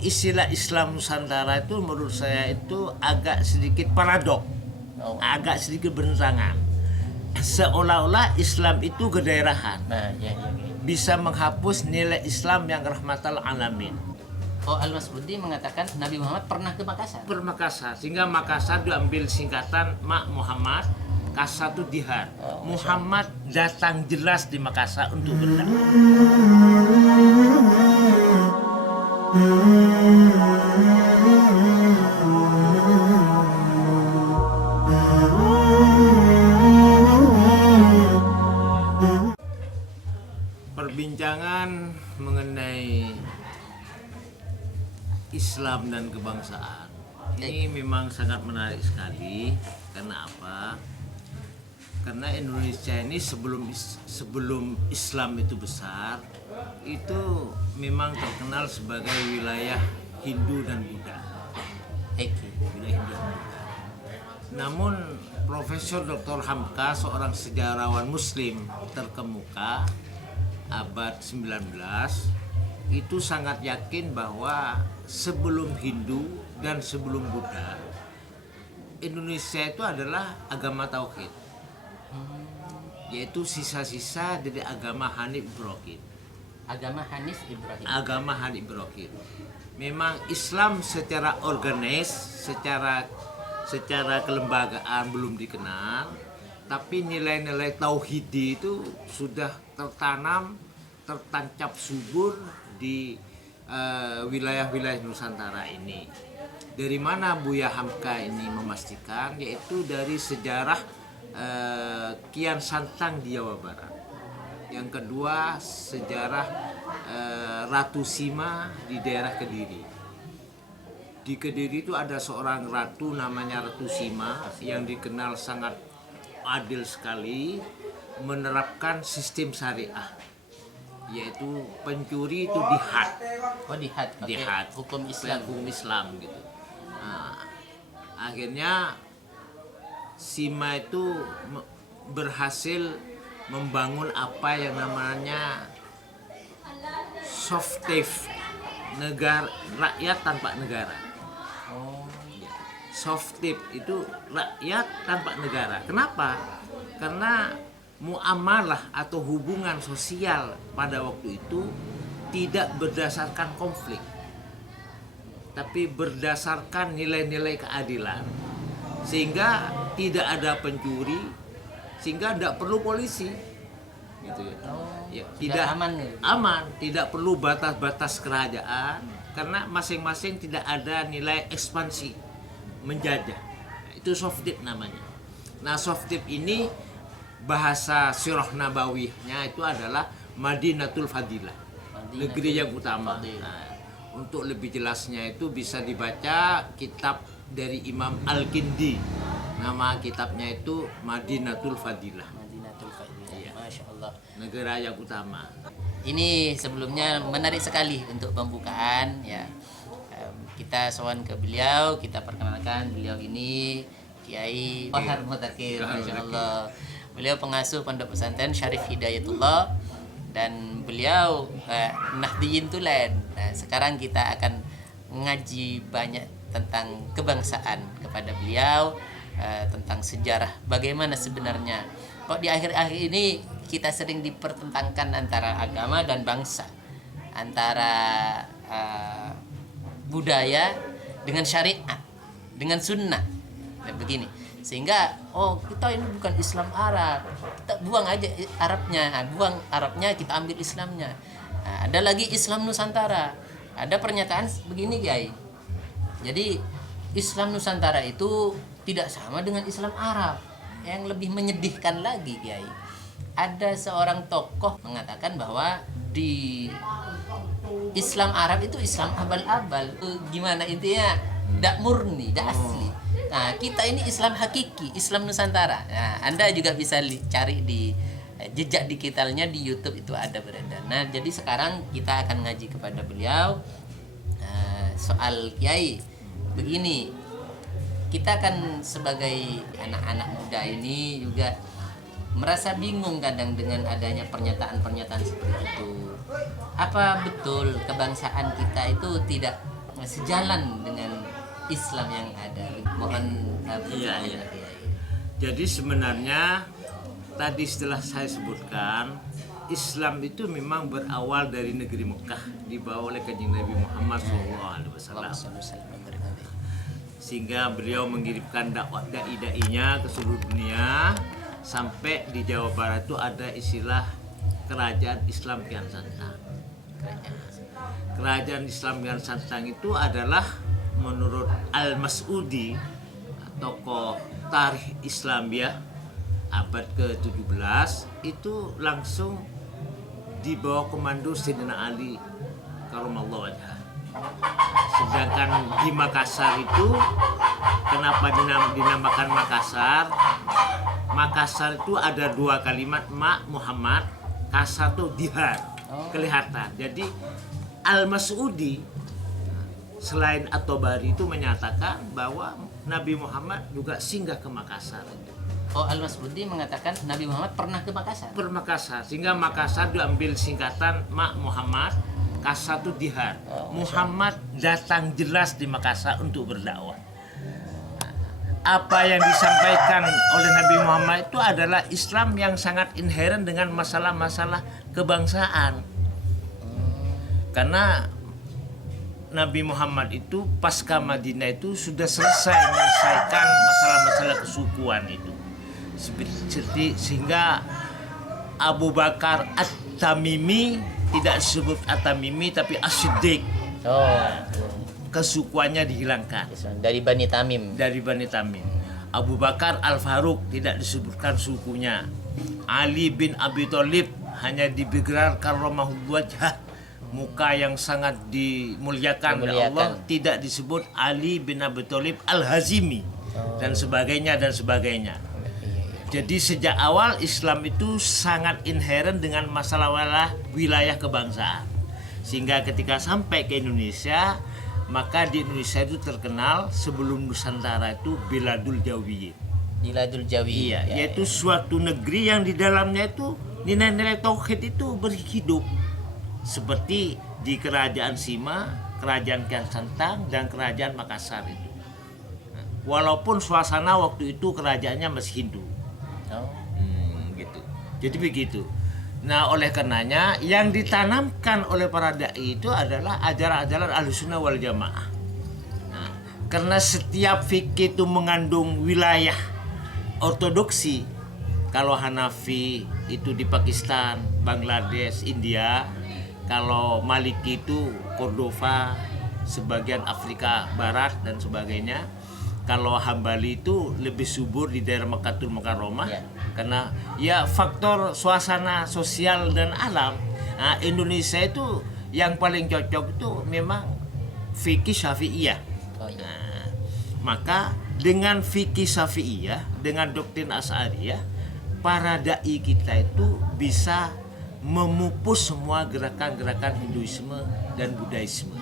istilah Islam Nusantara itu menurut saya itu agak sedikit paradok, agak sedikit bertentangan. Seolah-olah Islam itu kedaerahan, Nah, ya. bisa menghapus nilai Islam yang rahmatal alamin. Oh, Al-Mas'udi mengatakan Nabi Muhammad pernah ke Makassar. Makassar, sehingga Makassar diambil singkatan Mak Muhammad, Kasar itu Dihar. Muhammad datang jelas di Makassar untuk berdakwah. Perbincangan mengenai Islam dan kebangsaan ini memang sangat menarik sekali. Karena apa? Karena Indonesia ini sebelum Islam itu besar, itu memang terkenal sebagai wilayah Hindu dan Buddha. Wilayah Hindu dan Buddha. Namun Profesor Dr. Hamka, seorang sejarawan Muslim terkemuka abad 19, itu sangat yakin bahwa sebelum Hindu dan sebelum Buddha, Indonesia itu adalah agama tauhid, yaitu sisa-sisa dari agama Hanif Ibrahim. Agama Hanif Ibrahim. Memang Islam secara organis, secara kelembagaan belum dikenal, tapi nilai-nilai tauhidi itu sudah tertancap subur di wilayah-wilayah Nusantara ini. Dari mana Buya Hamka ini memastikan, yaitu dari sejarah Kian Santang di Jawa Barat. Yang kedua, sejarah Ratu Sima di daerah Kediri. Di Kediri itu ada seorang ratu namanya Ratu Sima yang dikenal sangat adil sekali, menerapkan sistem syariah, yaitu pencuri itu dihad. Dihad. Hukum Islam gitu. Nah, akhirnya Sima itu berhasil membangun apa yang namanya Softif, negara rakyat tanpa negara. Softif itu rakyat tanpa negara. Kenapa? Karena muamalah atau hubungan sosial pada waktu itu tidak berdasarkan konflik, tapi berdasarkan nilai-nilai keadilan, sehingga tidak ada pencuri, sehingga tidak perlu polisi, gitu ya. Tidak aman, tidak perlu batas-batas kerajaan, karena masing-masing tidak ada nilai ekspansi menjajah. Itu softip namanya. Nah, softip ini bahasa sirah nabawiynya itu adalah Madinatul Fadilah, negeri yang utama. Nah, untuk lebih jelasnya itu bisa dibaca kitab dari Imam Al-Kindi. Nama kitabnya itu Madinatul Fadilah. Iya. Masya Allah. Negara yang utama. Ini sebelumnya menarik sekali untuk pembukaan ya. Kita sowan ke beliau, kita perkenalkan beliau ini Kiai Bahar Mutakir, Masya Allah. Beliau pengasuh Pondok Pesantren Syarif Hidayatullah dan beliau Nahdiyin Tulen. Nah, sekarang kita akan ngaji banyak tentang kebangsaan kepada beliau, tentang sejarah bagaimana sebenarnya. Kok di akhir-akhir ini kita sering dipertentangkan antara agama dan bangsa, antara budaya dengan syariat, dengan sunnah, dan begini. Sehingga kita ini bukan Islam Arab, kita buang aja Arabnya, buang Arabnya, kita ambil Islamnya. Nah, ada lagi Islam Nusantara. Ada pernyataan begini, Kiai. Jadi Islam Nusantara itu tidak sama dengan Islam Arab. Yang lebih menyedihkan lagi, Kiai, ada seorang tokoh mengatakan bahwa di Islam Arab itu Islam abal-abal. Gimana intinya? Tidak murni, tidak asli. Nah, kita ini Islam hakiki, Islam Nusantara. Nah, Anda juga bisa cari di jejak digitalnya di YouTube, itu ada beredar. Nah, jadi sekarang kita akan ngaji kepada beliau soal Kiai. Begini, kita kan sebagai anak-anak muda ini juga merasa bingung kadang dengan adanya pernyataan-pernyataan seperti itu. Apa betul kebangsaan kita itu tidak sejalan dengan Islam yang ada. Mohon Iya, iya. Jadi sebenarnya tadi setelah saya sebutkan, Islam itu memang berawal dari negeri Mekah, dibawa oleh Kanjeng Nabi Muhammad SAW. Sehingga beliau mengirimkan dakwah dai-dainya ke seluruh dunia, sampai di Jawa Barat itu ada istilah Kerajaan Islam Kian Santang. Kerajaan Islam Kian Santang itu adalah menurut Al-Mas'udi, tokoh tarikh Islamiyah abad ke-17, itu langsung di bawah komando Sayyidina Ali karamallahu wajhah. Sedangkan di Makassar itu, kenapa dinamakan Makassar? Makassar itu ada dua kalimat, Ma Muhammad, Kasar itu dihar, kelihatan. Jadi Al-Mas'udi selain At-Tabari itu menyatakan bahwa Nabi Muhammad juga singgah ke Makassar. Oh, Al-Mas'udi mengatakan Nabi Muhammad pernah ke Makassar. Makassar, sehingga Makassar diambil singkatan Ma Muhammad, Kasar itu dihar. Muhammad datang jelas di Makassar untuk berdakwah. Apa yang disampaikan oleh Nabi Muhammad itu adalah Islam yang sangat inheren dengan masalah-masalah kebangsaan. Karena Nabi Muhammad itu pasca Madinah itu sudah selesai menyelesaikan masalah-masalah kesukuan itu. Seperti sehingga Abu Bakar At-Tamimi tidak disebut At-Tamimi tapi As-Siddiq. Kesukuannya dihilangkan. Dari Bani Tamim. Dari Bani Tamim. Abu Bakar Al-Faruq tidak disebutkan sukunya. Ali bin Abi Thalib hanya digelar karramahullah wajhah, muka yang sangat dimuliakan oleh Allah, tidak disebut Ali bin Abi Thalib Al-Hazimi dan sebagainya dan sebagainya. Jadi sejak awal Islam itu sangat inheren dengan masalah wilayah kebangsaan. Sehingga ketika sampai ke Indonesia, maka di Indonesia itu terkenal sebelum Nusantara itu Biladul Jawi. Biladul Jawi. Iya, yaitu suatu negeri yang di dalamnya itu nilai-nilai tauhid itu berhidup. Seperti di Kerajaan Sima, Kerajaan Kian Santang, dan Kerajaan Makassar itu. Walaupun suasana waktu itu kerajaannya masih Hindu. Gitu. Jadi begitu. Nah, oleh karenanya yang ditanamkan oleh para dai itu adalah ajaran-ajaran Ahlussunnah wal Jamaah. Nah, karena setiap fikih itu mengandung wilayah ortodoksi. Kalau Hanafi itu di Pakistan, Bangladesh, India. Kalau Maliki itu Cordova, sebagian Afrika Barat dan sebagainya. Kalau Hambali itu lebih subur di daerah Mekkatul Mukarramah, karena ya faktor suasana sosial dan alam. Nah, Indonesia itu yang paling cocok itu memang fikih Syafi'iyah. Nah, maka dengan fikih Syafi'iyah, dengan doktrin Asy'ariyah, para dai kita itu bisa memupus semua gerakan-gerakan Hinduisme dan Buddhisme.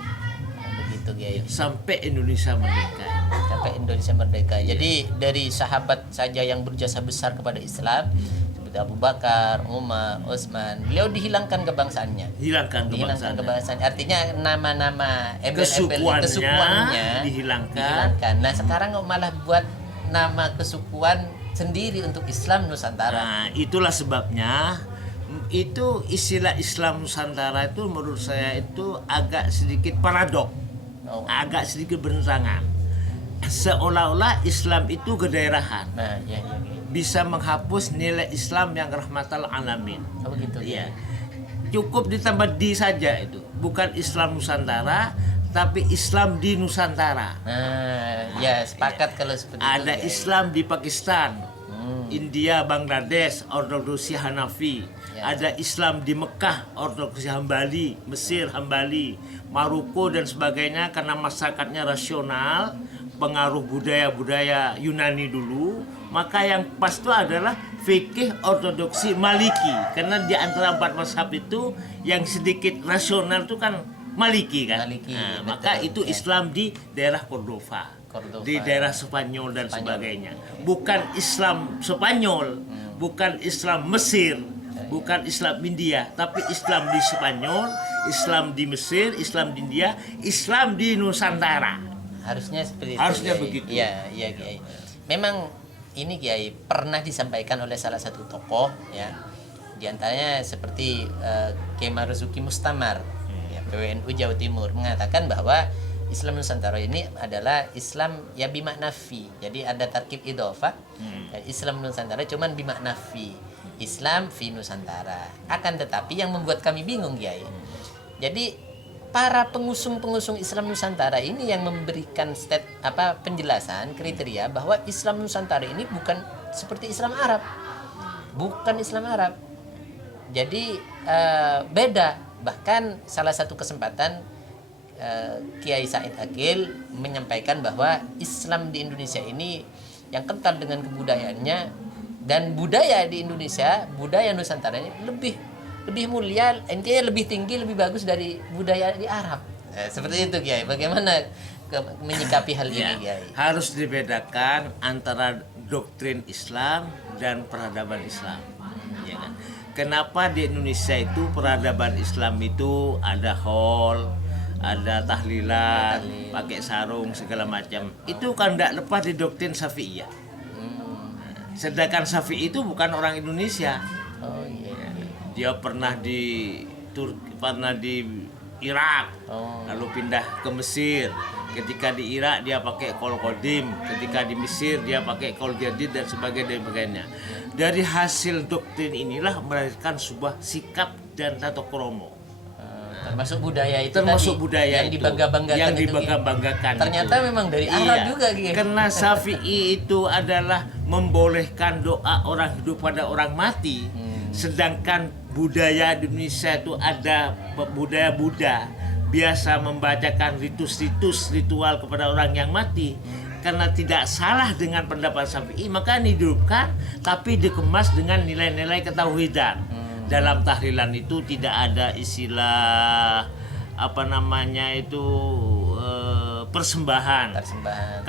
Begitu, Kiai. Sampai Indonesia merdeka. Sampai Indonesia merdeka. Jadi dari sahabat saja yang berjasa besar kepada Islam seperti Abu Bakar, Umar, Utsman, beliau dihilangkan kebangsaannya. Dihilangkan kebangsaan. Artinya nama-nama kesukuannya dihilangkan. Nah, sekarang malah buat nama kesukuan sendiri untuk Islam Nusantara. Nah, itulah sebabnya itu istilah Islam Nusantara itu menurut saya itu agak sedikit paradok, agak sedikit bertentangan. Seolah-olah Islam itu kedaerahan, bisa menghapus nilai Islam yang rahmatal alamin. Begitu. Ya, cukup ditambah di saja itu, bukan Islam Nusantara, tapi Islam di Nusantara. Ya sepakat kalau seperti itu. Ada Islam di Pakistan, India, Bangladesh, ortodoksi Hanafi. Ada Islam di Mekah, ortodoksi Hambali, Mesir Hambali, Maroko dan sebagainya, karena masyarakatnya rasional, pengaruh budaya-budaya Yunani dulu. Maka yang pas itu adalah fikih ortodoksi Maliki, karena di antara 4 mazhab itu yang sedikit rasional itu kan Maliki kan. Nah, maka itu Islam di daerah Cordova, di daerah Spanyol dan sebagainya. Bukan Islam Spanyol, bukan Islam Mesir, bukan Islam India, tapi Islam di Spanyol Islam di Mesir, Islam di India, Islam di Nusantara. Harusnya seperti itu. Harusnya Kiai. begitu. Iya, iya Kiai. Memang ini Kiai pernah disampaikan oleh salah satu tokoh ya. Di antaranya seperti Kiai Marzuki Mustamar, ya, PWNU Jawa Timur mengatakan bahwa Islam Nusantara ini adalah Islam ya bimakna fi. Jadi ada tarkib idhofah. Islam Nusantara cuman bimakna fi. Islam fi Nusantara. Akan tetapi yang membuat kami bingung Kiai. Jadi para pengusung-pengusung Islam Nusantara ini yang memberikan penjelasan kriteria bahwa Islam Nusantara ini bukan seperti Islam Arab. Bukan Islam Arab. Jadi beda. Bahkan salah satu kesempatan Kiai Said Akil menyampaikan bahwa Islam di Indonesia ini yang kental dengan kebudayaannya, dan budaya di Indonesia, budaya Nusantara ini lebih mulia, intinya lebih tinggi, lebih bagus dari budaya di Arab. Seperti itu Kiai. Bagaimana menyikapi hal ini Kiai? Harus dibedakan antara doktrin Islam dan peradaban Islam. Ya kan? Kenapa di Indonesia itu peradaban Islam itu ada haul, ada tahlilan, pakai sarung segala macam. Itu kan tidak lepas di doktrin Syafi'iyah. Sedangkan Syafi'i itu bukan orang Indonesia. Oh iya. Dia pernah di pernah di Irak, lalu pindah ke Mesir. Ketika di Irak dia pakai kol kodim, ketika di Mesir dia pakai kol jadid dan sebagainya. Dari hasil doktrin inilah melahirkan sebuah sikap dan tata kromo. Termasuk budaya itu Termasuk tadi, budaya yang itu, dibangga-banggakan yang itu, dibangga-banggakan ternyata itu. memang dari Arab Iya, juga Kiai. karena Syafi'i itu adalah membolehkan doa orang hidup pada orang mati. Sedangkan budaya Indonesia itu ada budaya Buddha, biasa membacakan ritus-ritus ritual kepada orang yang mati. Karena tidak salah dengan pendapat Syafi'i, maka dihidupkan tapi dikemas dengan nilai-nilai ketauhidan. Dalam tahlilan itu tidak ada istilah persembahan.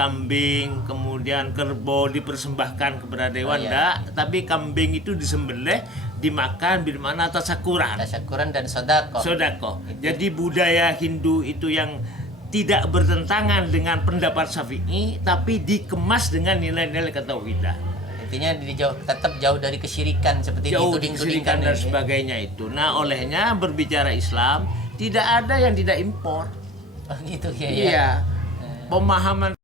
Kambing, kemudian kerbau dipersembahkan kepada dewan, tapi kambing itu disembelih, dimakan bagaimana tasyakuran dan sodako. Jadi budaya Hindu itu yang tidak bertentangan dengan pendapat Syafi'i, tapi dikemas dengan nilai-nilai ketauhidan. Intinya tetap jauh dari kesyirikan seperti Jauh itu, dari kesyirikan dan sebagainya itu. Nah, olehnya berbicara Islam tidak ada yang tidak impor. Oh gitu ya. Iya. Pemahaman